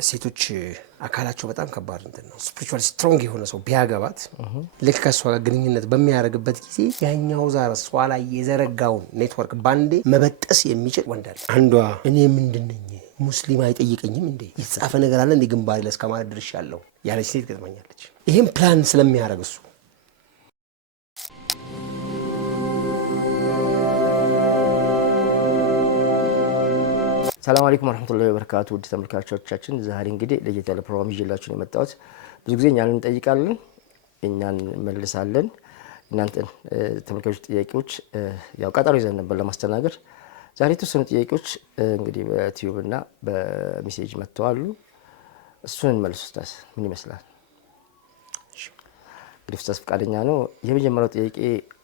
ሴቶች አካላቸው በጣም ከባድ ነው ስፒሪቹዋሊ ስትሮንግ የሆነ ሰው ቢያገባት ልክ ከሷ ጋር ግንኙነት በሚያደርግበት ጊዜ ያኛው ዛር እሷ ላይ የዘረጋውን ኔትወርክ ባንዴ መበጠስ የሚችል ወንድ አለ። አንዷ እኔ ምንድነኝ ሙስሊም አይጠይቀኝም እንዴ የተጻፈ ነገር አለ እንዴ ግንባሬ ላይ እስከማለት ድርሻለሁ ያለች ሴት ገጥመኛለች። ይሄን ፕላን ስለሚያደርግ እሱ ሰላም አለይኩም ወራህመቱላሂ ወበረካቱ ውድ ተመልካቾቻችን ዛሬ እንግዲህ ለየት ያለ ፕሮግራም ይዤላችሁ ነው የመጣሁት። ብዙ ጊዜ እኛን እንጠይቃለን እኛን መልሳለን እናንተን ተመልካቾች ጥያቄዎች ያው ቀጠሮ ይዘን ነበር ለማስተናገድ ዛሬ የተወሰኑ ጥያቄዎች እንግዲህ በዩቲዩብ እና በሜሴጅ መጥተዋል። እሱን መልሱታስ ምን ይመስላል? እንግዲህ ኡስታዝ ፈቃደኛ ነው። የመጀመሪያው ጥያቄ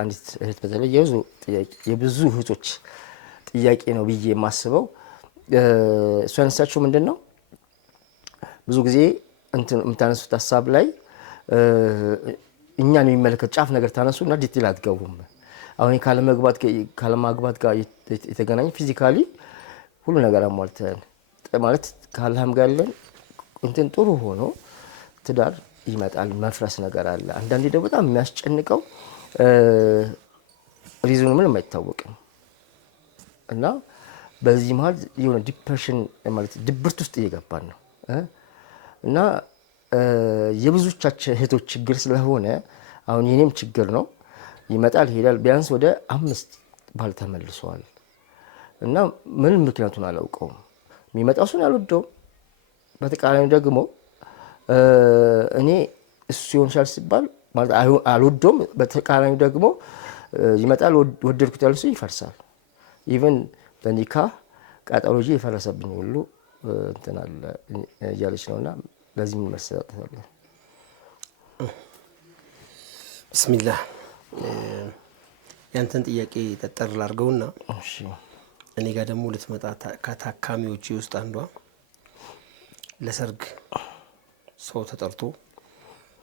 አንዲት እህት በተለይ የብዙ እህቶች ጥያቄ ነው ብዬ የማስበው እሱ ያነሳችው ምንድነው ብዙ ጊዜ የምታነሱት ሐሳብ ላይ እኛን የሚመለከት ጫፍ ነገር ታነሱና ዲቴል አትገቡም። አሁን ካለማግባት ጋር የተገናኘ ፊዚካሊ ሁሉ ነገር አሟልተን ማለት ካለህም ጋር ያለን እንትን ጥሩ ሆኖ ትዳር ይመጣል መፍረስ ነገር አለ። አንዳንዴ ደግሞ በጣም የሚያስጨንቀው ሪዝኑ ምንም አይታወቅም እና በዚህ መሃል የሆነ ዲፕሬሽን ማለት ድብርት ውስጥ እየገባን ነው እና የብዙዎቻችን እህቶች ችግር ስለሆነ አሁን የኔም ችግር ነው ይመጣል ይሄዳል ቢያንስ ወደ 5 ባል ተመልሷል እና ምን ምክንያቱን አላውቀውም። የሚመጣው ሰው ያልወደው በተቃራኒው ደግሞ እኔ እሱ ይሆንሻል ሲባል ማለት አልወደውም በተቃራኒው ደግሞ ይመጣል ወደድኩት ያለው ሰው ይፈርሳል። ኢቭን በኒካ ቃጠሎጂ የፈረሰብኝ ሁሉ እንትን አለ እያለች ነውና ለዚህ ምን መሰጠታለ? ቢስሚላህ ያንተን ጥያቄ ተጠር ላርገውና እሺ እኔ ጋር ደግሞ ልትመጣ ከታካሚዎች ውስጥ አንዷ ለሰርግ ሰው ተጠርቶ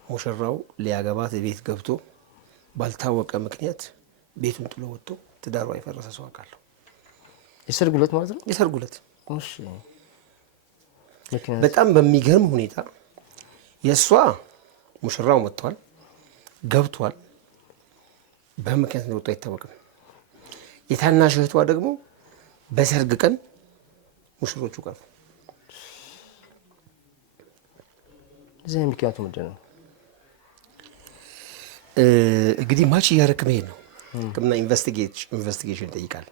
ሙሽራው ሊያገባት ቤት ገብቶ ባልታወቀ ምክንያት ቤቱን ጥሎ ወጥቶ ትዳሯ የፈረሰ ሰው አውቃለሁ። የሰርግ ዕለት ማለት ነው። የሰርግ ዕለት እሺ በጣም በሚገርም ሁኔታ የሷ ሙሽራው መጥቷል ገብቷል በምክንያት ነው ወጣ አይታወቅም። የታናሽ እህቷ ደግሞ በሰርግ ቀን ሙሽሮቹ ቀሩ። እዚህ ምክንያቱ ምንድን ነው? እንግዲህ ማች እያደረክ መሄድ ነው። ህክምና ኢንቨስቲጌሽን ይጠይቃል።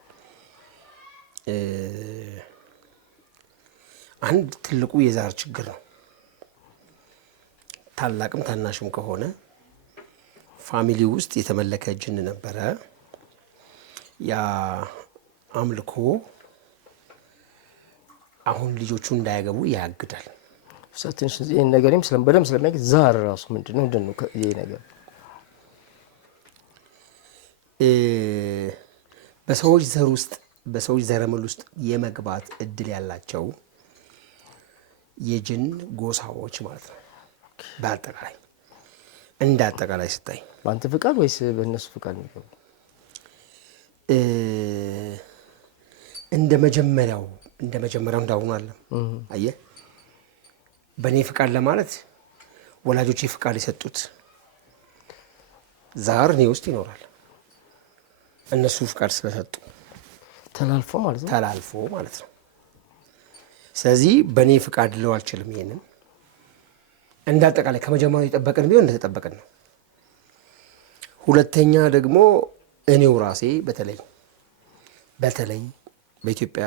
አንድ ትልቁ የዛር ችግር ነው። ታላቅም ታናሽም ከሆነ ፋሚሊ ውስጥ የተመለከ ጅን ነበረ። ያ አምልኮ አሁን ልጆቹ እንዳያገቡ ያግዳል። ሰትንሽ ይሄን ነገርም በደም ስለሚያውቅ ዛር ራሱ ምንድነው ይሄ ነገር በሰዎች ዘር ውስጥ በሰዎች ዘረመል ውስጥ የመግባት እድል ያላቸው የጅን ጎሳዎች ማለት ነው። በአጠቃላይ እንደ አጠቃላይ ስታይ በአንተ ፍቃድ ወይስ በእነሱ ፍቃድ ነው? እንደ መጀመሪያው እንዳሁኑ አለ አየህ። በእኔ ፍቃድ ለማለት ወላጆቼ ፍቃድ የሰጡት ዛር እኔ ውስጥ ይኖራል። እነሱ ፍቃድ ስለሰጡ ተላልፎ ማለት ነው። ስለዚህ በእኔ ፍቃድ ለው አልችልም። ይሄንን እንደ አጠቃላይ ከመጀመሪያው የጠበቀን ቢሆን እንደተጠበቀን ነው። ሁለተኛ ደግሞ እኔው ራሴ በተለይ በኢትዮጵያ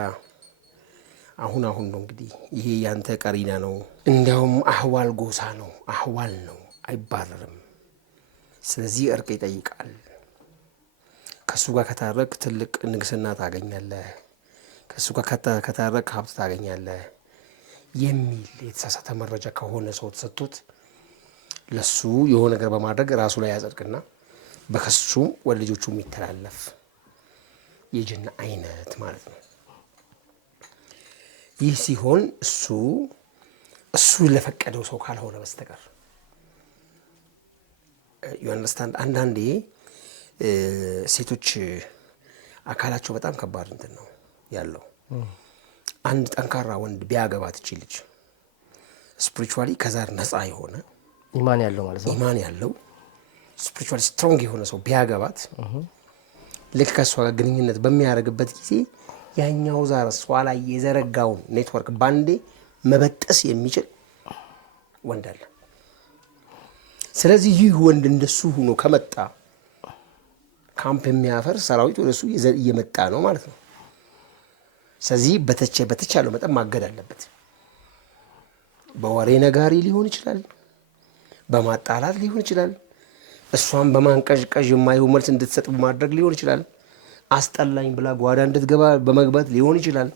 አሁን ነው እንግዲህ ይሄ ያንተ ቀሪና ነው። እንዲያውም አህዋል ጎሳ ነው አህዋል ነው አይባረርም። ስለዚህ እርቅ ይጠይቃል። ከሱ ጋር ከታረቅ ትልቅ ንግስና ታገኛለህ፣ ከሱ ጋር ከታረቅ ሀብት ታገኛለህ የሚል የተሳሳተ መረጃ ከሆነ ሰው ተሰጥቶት ለሱ የሆነ ነገር በማድረግ ራሱ ላይ ያጸድቅና በከሱ ወደ ልጆቹ የሚተላለፍ የጅን አይነት ማለት ነው። ይህ ሲሆን እሱ ለፈቀደው ሰው ካልሆነ በስተቀር you understand አንዳንዴ ሴቶች አካላቸው በጣም ከባድ ነው ያለው። አንድ ጠንካራ ወንድ ቢያገባት እቺ ልጅ ስፒሪቹዋሊ ከዛር ነፃ የሆነ ኢማን ያለው ማለት ነው። ኢማን ያለው ስፒሪቹዋሊ ስትሮንግ የሆነ ሰው ቢያገባት ልክ ከእሷ ጋር ግንኙነት በሚያደርግበት ጊዜ ያኛው ዛር እሷ ላይ የዘረጋውን ኔትወርክ ባንዴ መበጠስ የሚችል ወንድ አለ። ስለዚህ ይህ ወንድ እንደሱ ሆኖ ከመጣ ካምፕ የሚያፈርስ ሰራዊት ወደሱ እየመጣ ነው ማለት ነው። ስለዚህ በተቻለው መጠን ማገድ አለበት። በወሬ ነጋሪ ሊሆን ይችላል፣ በማጣላት ሊሆን ይችላል፣ እሷን በማንቀዥቀዥ የማይሆን መልስ እንድትሰጥ በማድረግ ሊሆን ይችላል፣ አስጠላኝ ብላ ጓዳ እንድትገባ በመግባት ሊሆን ይችላል።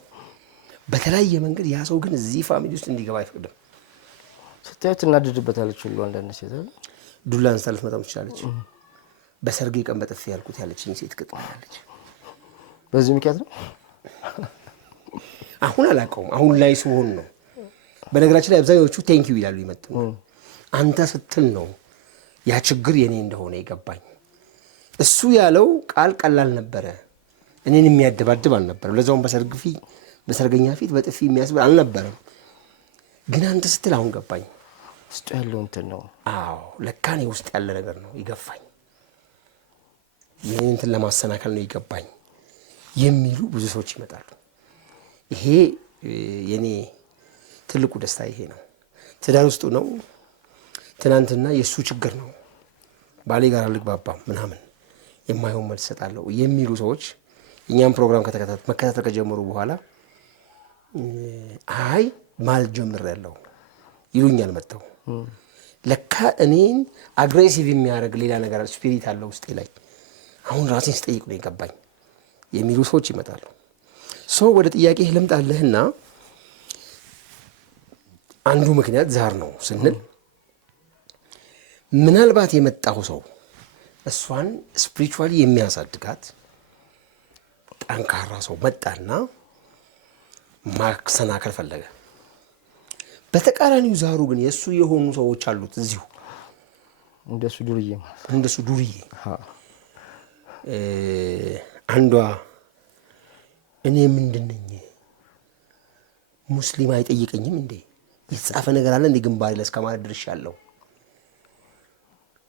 በተለያየ መንገድ ያ ሰው ግን እዚህ ፋሚሊ ውስጥ እንዲገባ አይፈቅድም። ስታዩት እናድድበታለች ሁሉ አንዳንድ ሴት ዱላ አንስታ ልትመታም ትችላለች። በሰርጌ ቀን በጥፊ ያልኩት ያለችኝ ሴት ቅጥላለች። በዚህ ምክንያት ነው። አሁን አላውቀውም፣ አሁን ላይ ሲሆን ነው። በነገራችን ላይ አብዛኞቹ ቴንኪው ይላሉ ይመጡ አንተ ስትል ነው ያ ችግር የኔ እንደሆነ ይገባኝ። እሱ ያለው ቃል ቀላል ነበረ፣ እኔን የሚያደባድብ አልነበረም። ለዛውም በሰርገኛ ፊት በጥፊ የሚያስብል አልነበረም። ግን አንተ ስትል አሁን ገባኝ። ውስጡ ያለው እንትን ነው። አዎ ለካ እኔ ውስጥ ያለ ነገር ነው ይገፋኝ፣ ይህን እንትን ለማሰናከል ነው ይገባኝ የሚሉ ብዙ ሰዎች ይመጣሉ። ይሄ የኔ ትልቁ ደስታ ይሄ ነው። ትዳር ውስጡ ነው። ትናንትና የእሱ ችግር ነው፣ ባሌ ጋር አልግባባም ምናምን የማይሆን መልስ እሰጣለሁ የሚሉ ሰዎች እኛም ፕሮግራም መከታተል ከጀመሩ በኋላ አይ ማል ጀምሬያለሁ ይሉኛል መጥተው። ለካ እኔን አግሬሲቭ የሚያደርግ ሌላ ነገር ስፒሪት አለ ውስጤ ላይ፣ አሁን ራሴን ስጠይቅ ነው የገባኝ የሚሉ ሰዎች ይመጣሉ። ሰው ወደ ጥያቄ ልምጣለህና አንዱ ምክንያት ዛር ነው ስንል ምናልባት የመጣው ሰው እሷን ስፒሪቹዋሊ የሚያሳድጋት ጠንካራ ሰው መጣና ማሰናከል ፈለገ። በተቃራኒው ዛሩ ግን የእሱ የሆኑ ሰዎች አሉት እዚሁ እንደሱ ዱርዬ። አንዷ እኔ ምንድን ነኝ ሙስሊም አይጠይቀኝም እንዴ የተጻፈ ነገር አለ እንዴ ግንባሬ ላይ እስከማለት ድርሻለሁ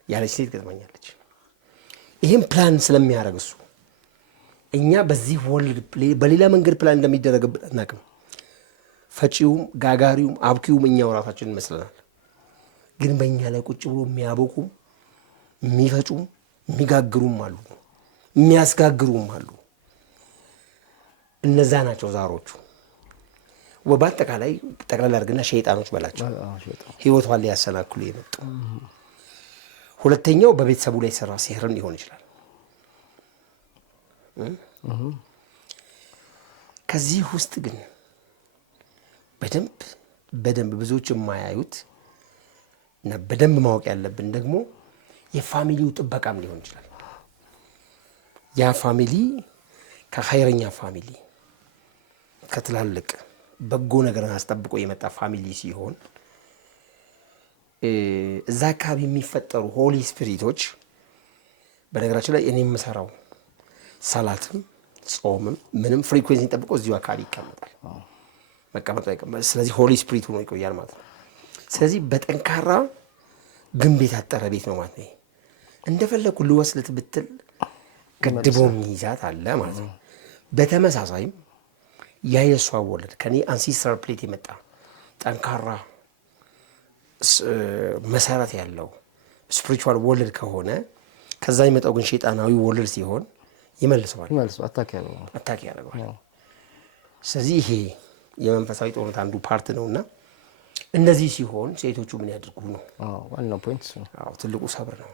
ያለች ሴት ገጥማኛለች። ይሄን ፕላን ስለሚያደርግ እሱ እኛ በዚህ ወርልድ በሌላ መንገድ ፕላን እንደሚደረግብን አናውቅም። ፈጪውም ጋጋሪውም አብኪውም እኛው ራሳችን እንመስለናል። ግን በእኛ ላይ ቁጭ ብሎ የሚያቦኩም የሚፈጩም የሚጋግሩም አሉ፣ የሚያስጋግሩም አሉ። እነዛ ናቸው ዛሮቹ። በአጠቃላይ ጠቅላላ አድርግና ሸይጣኖች በላቸው፣ ህይወቷን ሊያሰናክሉ የመጡ። ሁለተኛው በቤተሰቡ ላይ ሰራ ሲህርን ሊሆን ይችላል። ከዚህ ውስጥ ግን በደንብ ብዙዎች የማያዩት እና በደንብ ማወቅ ያለብን ደግሞ የፋሚሊው ጥበቃም ሊሆን ይችላል። ያ ፋሚሊ ከኸይረኛ ፋሚሊ ከትላልቅ በጎ ነገርን አስጠብቆ የመጣ ፋሚሊ ሲሆን እዛ አካባቢ የሚፈጠሩ ሆሊ ስፒሪቶች፣ በነገራችን ላይ እኔ የምሰራው ሰላትም ጾምም ምንም ፍሪኩዌንሲ ጠብቆ እዚሁ አካባቢ ይቀመጣል። መቀመጡ አይቀመጥ። ስለዚህ ሆሊ ስፒሪት ሆኖ ይቆያል ማለት ነው። ስለዚህ በጠንካራ ግንብ የታጠረ ቤት ነው ማለት ነው። እንደፈለኩ ልወስልት ብትል ገድቦ ሚይዛት አለ ማለት ነው። በተመሳሳይም ያ የእሷ ወለድ ከኔ አንሲስተራል ፕሌት የመጣ ጠንካራ መሰረት ያለው ስፒሪቹዋል ወለድ ከሆነ ከዛ የመጣው ግን ሸይጣናዊ ወለድ ሲሆን ይመልሰዋል፣ አታክ ያደርገዋል። ስለዚህ ይሄ የመንፈሳዊ ጦርነት አንዱ ፓርት ነውና እንደዚህ ሲሆን ሴቶቹ ምን ያድርጉ ነው ዋናው ፖይንት። ትልቁ ሰብር ነው።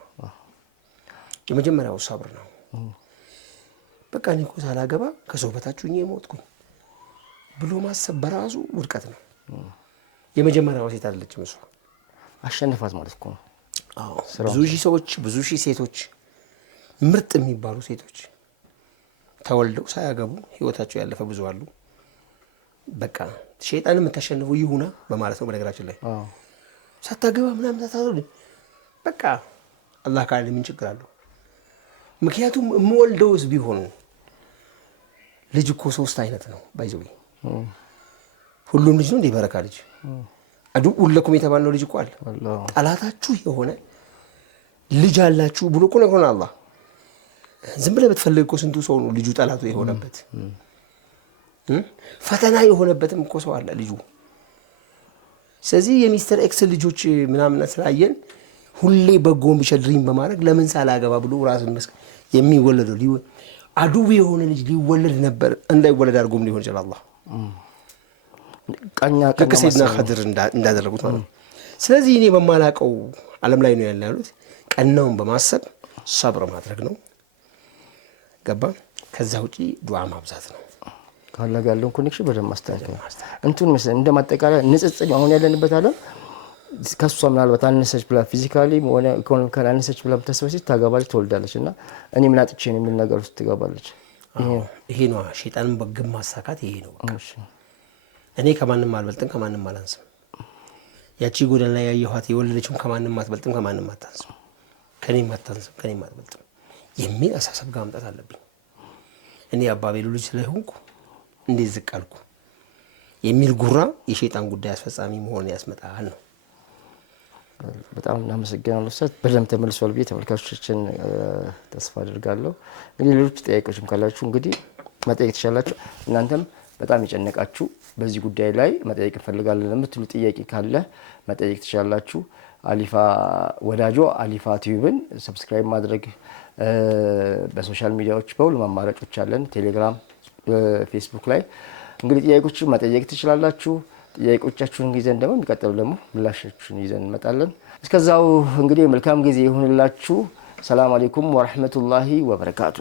የመጀመሪያው ሰብር ነው። በቃ እኔ እኮ ሳላገባ ከሰው በታች ሆኜ ሞትኩኝ ብሎ ማሰብ በራሱ ውድቀት ነው። የመጀመሪያው ሴት አይደለችም እሷ፣ አሸነፋት ማለት እኮ ነው። ብዙ ሺህ ሰዎች፣ ብዙ ሺህ ሴቶች፣ ምርጥ የሚባሉ ሴቶች ተወልደው ሳያገቡ ህይወታቸው ያለፈ ብዙ አሉ። በቃ ሸይጣን የምታሸንፈው ይሁና በማለት ነው። በነገራችን ላይ ሳታገባ ምናምን ታታሉ በቃ አላህ ካለ ምን ችግር አለው? ምክንያቱም የምወልደውስ ቢሆን ልጅ እኮ 3 አይነት ነው ባይዘው። ሁሉም ልጅ ነው እንደ በረካ ልጅ አዱኡ ለኩም የተባለው ልጅ እኮ አለ ጠላታችሁ የሆነ ልጅ አላችሁ ብሎ እኮ ነግሮናል አላህ። ዝም ብለህ ብትፈልግ እኮ ስንቱ ሰው ነው ልጁ ጠላቱ የሆነበት ፈተና የሆነበትም እኮ ሰው አለ ልጁ። ስለዚህ የሚስተር ኤክስ ልጆች ምናምን ስላየን ሁሌ በጎን ብቻ ድሪም በማድረግ ለምን ሳላገባ ብሎ ራስን መስክ የሚወለደው አዱው የሆነ ልጅ ሊወለድ ነበር እንዳይወለድ አድርጎም ሊሆን ይችላል አላህ ቀኛ ከሰይድና ኸድር እንዳደረጉት ማለት ነው። ስለዚህ እኔ በማላቀው ዓለም ላይ ነው ያሉት ቀናውን በማሰብ ሰብር ማድረግ ነው። ገባ? ከዛ ውጪ ዱዓ ማብዛት ነው። ካላ ጋር ያለውን ኮኔክሽን በደንብ ማስተካከል እንትን መሰለኝ እንደማጠቃለያ ንጽጽር አሁን ያለንበት ዓለም ከሷ ምናልባት አነሰች ብላ ፊዚካሊ ሆነ ኢኮኖሚካሊ አነሰች ብላ ተሰበች ታጋባለች ትወልዳለች እና እኔ ምን አጥቼ ነው የሚል ነገር ውስጥ ትገባለች። ይሄ ነው ሸይጣንን በግም ማሳካት ይሄ ነው። እኔ ከማንም አልበልጥም ከማንም አላንስም። ያቺ ጎዳና ላይ ያየኋት የወለደችም ከማንም አትበልጥም ከማንም አታንስም፣ ከኔም አታንስም ከኔም አትበልጥም የሚል አሳሰብ ጋር ማምጣት አለብኝ። እኔ አባቤሉ ልጅ ስለሆንኩ እንዴት ዝቅ አልኩ የሚል ጉራ የሸይጣን ጉዳይ አስፈጻሚ መሆን ያስመጣል ነው። በጣም እናመሰግናለን ኡስታዝ። በደንብ ተመልሷል ብዬ ተመልካቾችን ተስፋ አደርጋለሁ። እንግዲህ ሌሎች ጥያቄዎችም ካላችሁ እንግዲህ መጠየቅ ትችላላችሁ። እናንተም በጣም የጨነቃችሁ በዚህ ጉዳይ ላይ መጠየቅ እንፈልጋለን ለምትሉ ጥያቄ ካለ መጠየቅ ትችላላችሁ። አሊፋ ወዳጆ አሊፋ ቲዩብን ሰብስክራይብ ማድረግ በሶሻል ሚዲያዎች በሁሉም አማራጮች አለን፣ ቴሌግራም፣ ፌስቡክ ላይ እንግዲህ ጥያቄዎችን መጠየቅ ትችላላችሁ። ጥያቄዎቻችሁን ይዘን ደግሞ የሚቀጥለው ደግሞ ምላሾችን ይዘን እንመጣለን። እስከዛው እንግዲህ መልካም ጊዜ ይሁንላችሁ። ሰላም አለይኩም ወራህመቱላሂ ወበረካቱ።